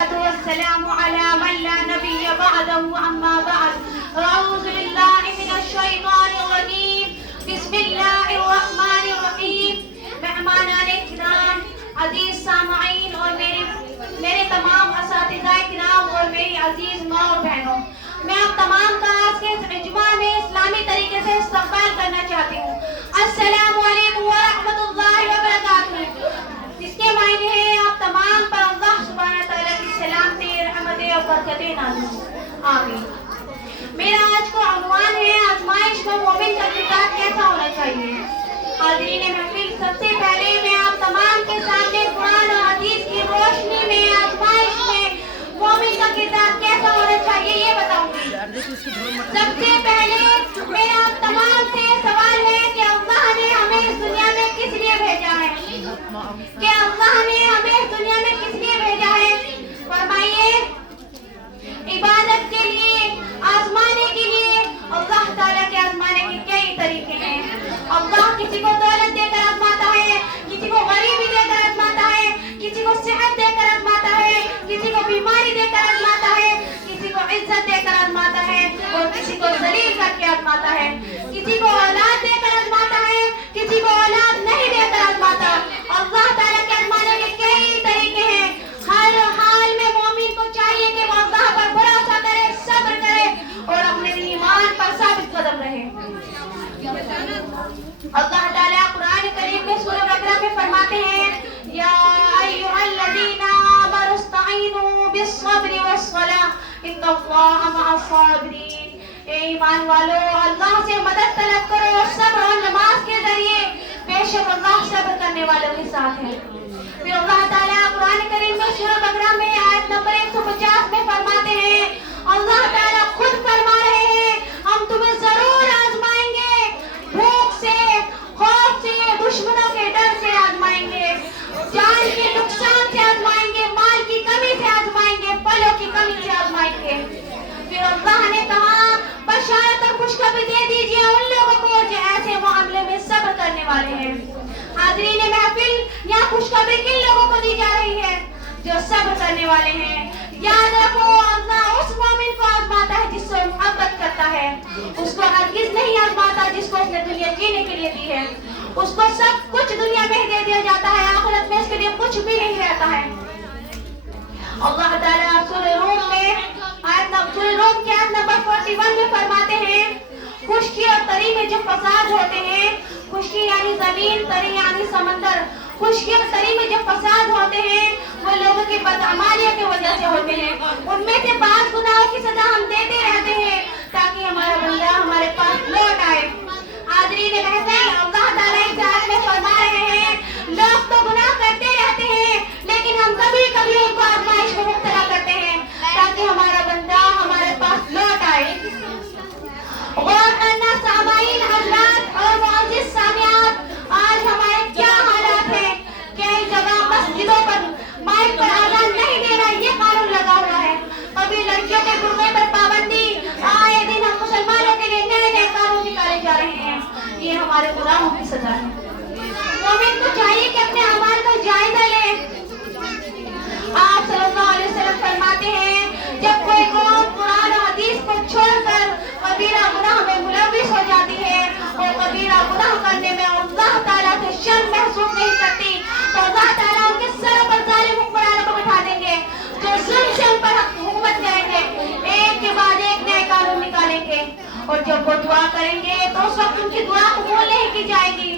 والسلام على من لا نبي بعده أما بعد أعوذ بالله من الشيطان الرجيم بسم الله الرحمن الرحیم. مہمانان کرام، عزیز سامعین اور میرے تمام اساتذہ کرام اور میری عزیز ماں اور بہنوں، میں آپ تمام کا آج کے اجتماع میں اسلامی طریقے سے استقبال کرنا چاہتی ہوں. السلام علیکم ورحمۃ اللہ وبرکاتہ، جس کے معنی ہے آپ تمام پر اللہ سبحانہ تعالیٰ کی سلامتی، رحمتیں اور برکتیں نازل ہوں. آمین. میرا آج کا عنوان ہے آزمائش میں مومن کا کردار کیسا ہونا چاہیے. حاضرین محفل، سب سے پہلے میں آپ تمام کے سامنے قرآن اور حدیث کی روشنی میں آزمائش میں مومن کا کردار کیسا ہونا چاہیے یہ بتاؤں گی. سب سے پہلے میرا آپ تمام سے سوال ہے کہ اللہ نے ہمیں اس دنیا میں کس لیے بھیجا ہے؟ کہ اللہ نے ہمیں اس دنیا میں کس لیے بھیجا ہے؟ فرمائیے، عبادت کے لیے، آزمانے کے لیے. اللہ تعالیٰ کے آزمانے کے کئی طریقے ہیں. اللہ کسی کو دولت دے کر آزماتا ہے، کسی کو غریبی دے کر آزماتا ہے، کسی کو صحت دے کر آزماتا ہے، کسی کو بیماری دے کر آزماتا ہے، کسی کو عزت دے کر آزماتا ہے اور کسی کو ذلیل کر کے آزماتا ہے. کسی کو اولاد دے کر آزماتا ہے، کسی کو اولاد نہیں دے کر آزماتا. اللہ تعالیٰ کے آزمانے کے کئی طریقے ہیں. ہر حال میں مومن کو چاہیے کہ وہ اللہ پر بھروسہ کرے، صبر کرے اور اپنے ایمان پر ثابت قدم رہے. اللہ تعالیٰ قرآن کریم میں سورہ بقرہ میں فرماتے ہیں، یا ایھا الذین آمنوا استعینوا بالصبر والصلاۃ ان اللہ مع الصابرین. اے ایمان والو، اللہ سے مدد طلب کرو صبر اور نماز کے ذریعے، بے شک اللہ صبر کرنے والوں کے ساتھ ہے. پھر اللہ تعالیٰ قرآن کریم میں سورہ بقرہ میں آیت نمبر 150 میں فرماتے ہیں، اللہ تعالیٰ خود فرما رہے ہیں، ہم تمہیں ضرور آزمائیں گے، بھوک سے، خوف سے، دشمنوں کے ڈر سے آزمائیں گے، جان کے نقصان سے آزمائیں گے، مال کی کمی سے آزمائیں گے، پھلوں کی کمی سے آزمائیں گے. پھر اللہ نے کہا، بشارت اور خوشخبری دے دیجیے ان لوگوں کو جو ایسے معاملے میں صبر کرنے والے ہیں. حاضرین محفل، یہاں خوشخبری کن لوگوں کو دی جا رہی ہے؟ جو صبر کرنے والے ہیں. یاد رکھو، اللہ اس مومن کو آزماتا ہے جس سے محبت کرتا ہے، اس کو ہرگز نہیں آزماتا جس کو اس نے دنیا جینے کے لیے دی ہے. اس کو سب کچھ دنیا میں دے دیا جاتا ہے، آخرت میں اس کے لیے کچھ بھی نہیں رہتا ہے. اللہ تعالیٰ سورہ روم میں سورہ روم کی آیت نمبر 41 میں فرماتے ہیں، خشکی اور تری میں جو فساد ہوتے ہیں، خشکی یعنی زمین، تری یعنی سمندر، خشکی اور تری میں جو فساد ہوتے ہیں وہ لوگوں کی بدعمالیوں کی وجہ سے ہوتے ہیں. ان میں سے بعض گناہوں کی سزا ہم دیتے رہتے ہیں تاکہ ہمارا بندہ ہمارے پاس لوٹ آئے. حاضرین محفل، اللہ تعالیٰ اس آیت میں فرما رہے ہیں، لوگ تو گناہ کرتے رہتے ہیں لیکن ہم کبھی کبھی ان کو آزمائش میں مبتلا کرتے ہیں تاکہ ہمارا بندہ ہمارے پاس لوٹ آئے. غور کرنا سامعین حضرات اور معزز سامعات، آج ہمارے کیا حالات ہیں. کئی جگہ مسجدوں پر مائک پر اذان نہیں دینا یہ قانون لگا ہوا ہے. کبھی لڑکیوں کے برقعے پر پابندی، آئے دن ہم مسلمانوں کے لیے نئے نئے قانون نکالے جا رہے ہیں. یہ ہمارے گناہوں کی سزا ہے. مومن کو چاہیے کہ اپنے اعمال کا جائزہ لے. آپ صلی اللہ علیہ وسلم فرماتے ہیں، جب کوئی قوم قرآن و حدیث کو چھوڑ کر کبیرہ گناہ میں ملوث ہو جاتی ہے اور کبیرہ گناہ کرنے میں اللہ تعالیٰ سے شرم محسوس نہیں کرتی تو اللہ تعالیٰ ان کے سروں پر ظالم حکمرانوں کو بٹھا دیں گے جو ظلم سے ان پر حکومت کریں گے. ایک کے بعد ایک نئے قانون نکالیں گے اور جب وہ دعا کریں گے تو اس وقت ان کی دعا قبول نہیں کی جائے گی.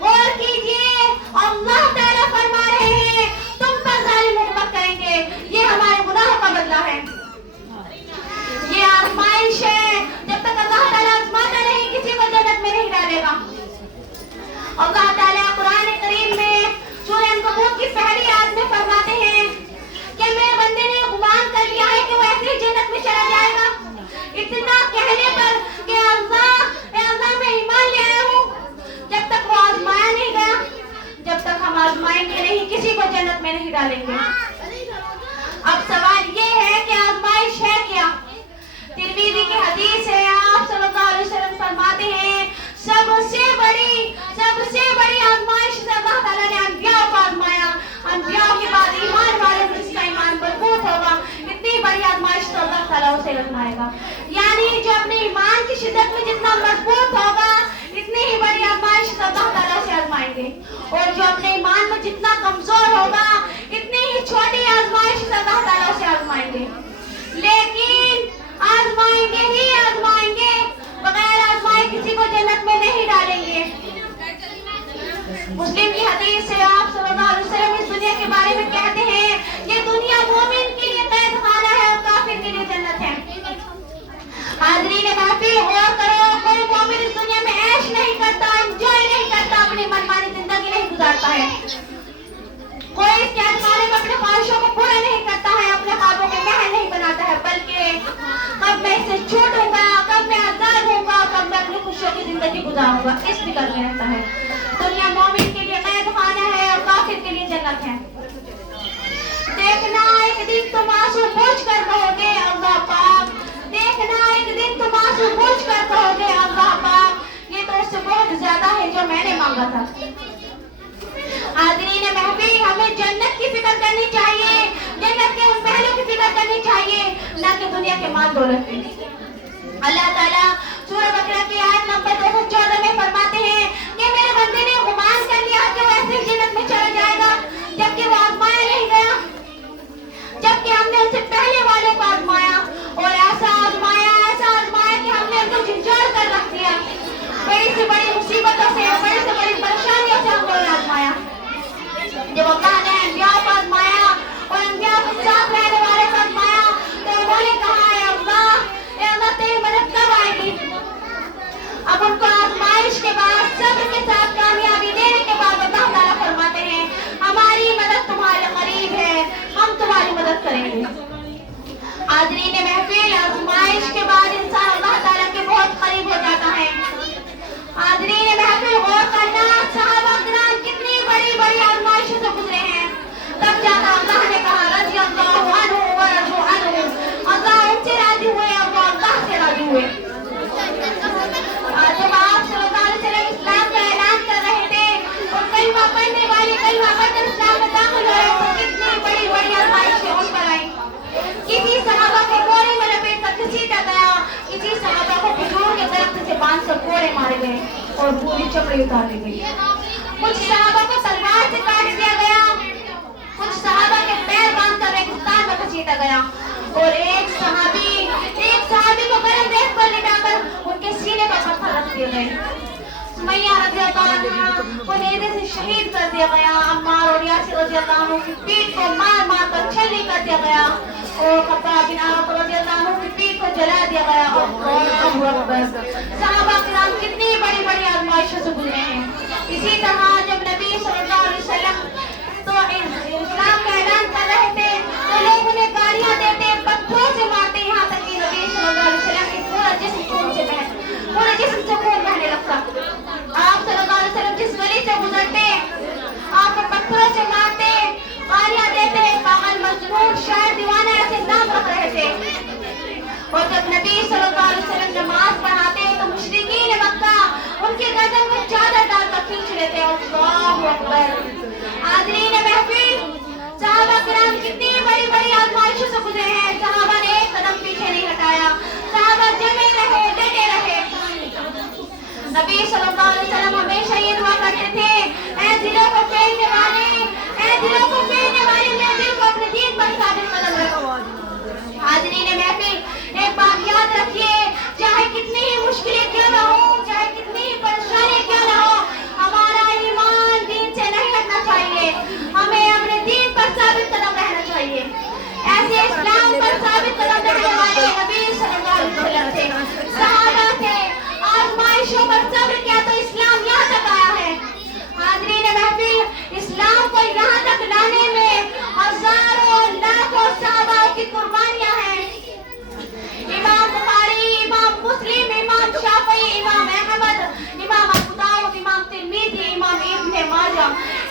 غور کیجیے، اللہ تعالیٰ فرما رہے ہیں تم پر ظالم حکومت کریں گے. یہ ہمارے گناہوں کا بدلہ ہے، یہ آزمائش ہے. جب تک اللہ تعالیٰ آزماتا نہیں کسی کو جنت میں نہیں ڈالے گا. اللہ تعالیٰ قرآن کریم میں سورہ عنکبوت کی پہلی آیت میں فرماتے ہیں کہ میرے بندے نے گمان کر لیا ہے کہ وہ ایسی جنت میں چلا جائے گا. اتنا کہنے پر کہ اللہ میں ایمان لے آیا ہوں، جب تک وہ آزمایا نہیں گیا، جب تک ہم آزمائیں گے نہیں کسی کو جنت میں نہیں ڈالیں گے. اب سوال یہ ہے کہ آزمائش ہے کیا؟ ترمذی کی حدیث ہے، آپ صلی اللہ علیہ وسلم فرماتے ہیں، سب سے بڑی آزمائش سے اللہ تعالیٰ نے انبیاء کو آزمایا. انبیاء کے بعد ایمان والے جس کا ایمان مضبوط ہو اسے آزمائے گا. یعنی جو اپنے ایمان کی شدت میں جتنا مضبوط ہوگا اتنی ہی بڑی آزمائش اللہ تعالیٰ سے آزمائیں گے, اور جو اپنے ایمان میں جتنا کمزور ہوگا اتنی ہی چھوٹی آزمائش اللہ تعالیٰ سے آزمائیں گے. لیکن آزمائیں گے ہی آزمائیں گے, بغیر آزمائے کسی کو جنت میں نہیں ڈالیں گے. مسلم کی حدیث سے آپ صلی اللہ علیہ وسلم اس دنیا کے بارے میں کہتے ہیں یہ دنیا مومن کے لیے قید خانہ ہے اور کافر کے لیے جنت ہے. حاضرین محفل غور کرو, کوئی مومن اس دنیا میں عیش نہیں کرتا, انجوائے نہیں کرتا, اپنی منمانی زندگی نہیں گزارتا ہے. کوئی اس قید خانے میں اپنے خواہشوں کو پورا نہیں کرتا ہے, اپنے خوابوں کے محل نہیں بناتا ہے, بلکہ کب میں اس سے چھوٹوں گا, کب میں آزاد ہوں گا, کب میں اپنی خوشیوں کی زندگی گزاروں گا, اس فکر میں رہتا ہے. دنیا مومن کے لیے قید خانہ ہے اور کافر کے لیے جنت ہے. دیکھنا ایک دن تم آنسو پوچھ کر کہو گے اللہ پاک, دیکھنا ایک دن تم آنسو پوچھ کر کہو گے اللہ پاک یہ تو اس سے بہت زیادہ ہے جو میں نے مانگا تھا. حاضرین محفل ہمیں جنت کی فکر کرنی چاہیے, جنت کے محلوں کی فکر کرنی چاہیے, نہ کہ دنیا کے مال دولت کی. اللہ تعالیٰ سورہ بقرہ کی آیت نمبر 214 میں فرماتے ہیں کہ میرے بندے نے گمان کر لیا کہ وہ ایسے جنت میں چلا جائے گا, جبکہ وہ آزمایا نہیں گیا, جبکہ ہم نے ان سے پہلے والوں کو آزمایا اور ایسا آزمایا کہ ہم نے ان کو جھنجھوڑ کر رکھ دیا. بڑی سے بڑی مصیبتوں سے, بڑی سے بڑی پریشانیوں سے ہم کو آزمایا. جب اللہ نے انبیاء کو آزمایا اور انبیاء کے ساتھ رہنے والے کو آزمایا تو انہوں نے کہا اے اللہ تیری مدد کب آئے گی. اب ان کو آزمائش کے بعد صبر کے ساتھ کامیابی دینے کے بعد اللہ تعالیٰ فرماتے ہیں ہماری مدد تمہارے قریب ہے, ہم تمہاری مدد کریں گے. حاضرین محفل آزمائش کے بعد انسان اللہ تعالیٰ کے بہت قریب ہو جاتا ہے. حاضرین محفل غور کرنا, صحابہ کرام کتنی بڑی بڑی آزمائشوں سے گزرے ہیں, تب جاتا اللہ نے کہا رضی اللہ عنہ ورضوا عنہ, اللہ ان سے راضی ہوئے اور وہ اللہ سے راضی ہوئے. جب آپ صلی اللہ علیہ وسلم اسلام کا اعلان کر رہے تھے اور کلمہ پڑھنے والے کلمہ پڑھ کر اسلام میں داخل ہوئے تو کتنی بڑی بڑی آزمائشیں ان پر آئیں. کسی صحابہ کو کوڑے میں لپیٹ کر گھسیٹا گیا, کسی صحابہ کو کھجور کے درخت سے باندھ کر کوڑے مارے گئے اور پوری چمڑی اتار دی گئی. کچھ صحابہ کو تلوار سے کاٹ دیا گیا, کچھ صحابہ کے پیر باندھ کر ریگستان میں گھسیٹا گیا, اور ایک صحابی کو گرم ریت پر لٹا کر ان کے سینے پر پتھر رکھ دیے گئے. سمیہ رضی اللہ عنہ کو نیزے سے شہید کر دیا گیا, عمار اور یاسر رضی اللہ عنہ کی پیٹھ کو مار مار کر چھلنی کر دیا گیا, اور خباب بن عرب رضی اللہ عنہ کی پیٹھ کو جلا دیا گیا. اللہ اکبر, صحابہ کرام کتنی بڑی بڑی آزمائشوں سے گزرے ہیں. اسی طرح جب نبی صلی اللہ علیہ وسلم تو اسلام کا اعلان کر رہے تھے تو لوگ انہیں گالیاں دیتے, پتھروں سے مارتے, یہاں تک کہ نبی صلی اللہ علیہ وسلم کے پورا جسم سے خون بہنے لگتا. آپ صلی اللہ علیہ وسلم جس گلی سے گزرتے آپ کو پتھروں سے مارتے, گالیاں دیتے, پاگل, مجنون, شاعر, دیوانہ ایسے نام رکھ رہے تھے. اور جب نبی صلی اللہ علیہ وسلم نماز پڑھاتے تو مشرکین مکہ ان کے گردن میں چادر ڈال کر کھینچ لیتے. اللہ اکبر. حاضرین محفل صحابہ کرام کتنی بڑی بڑی آزمائشوں سے گزرے ہیں. صحابہ نے ایک قدم پیچھے نہیں ہٹایا, صحابہ جمے رہے, ڈٹے رہے. نبی صلی اللہ علیہ وسلم ہمیشہ یہ دعا کرتے تھے اے دلوں کو پھیرنے والے, اے دلوں کو پھیرنے والے, میرے دل کو اپنے دین پر ثابت قدم رکھو. حاضرین محفل ایک بات یاد رکھیے, چاہے کتنی ہی مشکلیں کیوں نہ ہو, چاہے کتنی ہی پریشانی کیوں نہ ہو, ہمارا ایمان دین سے نہیں ہٹنا چاہیے. ہمیں اپنے دین پر ثابت قدم رہنا چاہیے. ایسے اسلام پر ثابت قدم رہنے والے نبی صلی اللہ علیہ وسلم تھے, صحابہ تھے. آزمائشوں پر صبر کیا تو اسلام یہاں تک آیا ہے. حاضرین محفل اسلام کو یہاں تک لانے میں ہزاروں لاکھوں صحابہ کی قربانیاں ہیں. امام بخاری, امام مسلم, امام شافعی, امام احمد, امام ابو داؤد, امام ترمذی, امام ابن ماجہ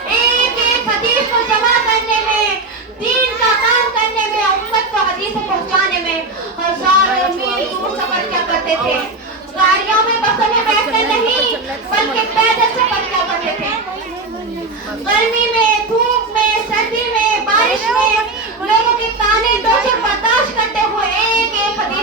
ایک ایک حدیث کو جمع کرنے میں, دین کا کام کرنے میں, امت کو حدیث پہنچانے میں ہزاروں میل دور سفر کیا کرتے تھے. گاڑیوں میں, بسوں میں بیٹھ کر نہیں بلکہ پیدل سفر کیا کرتے تھے. گرمی میں, دھوپ میں, سردی میں, بارش میں لوگوں کے تانے دوچے برداشت کرتے ہوئے ایک ایک حدیث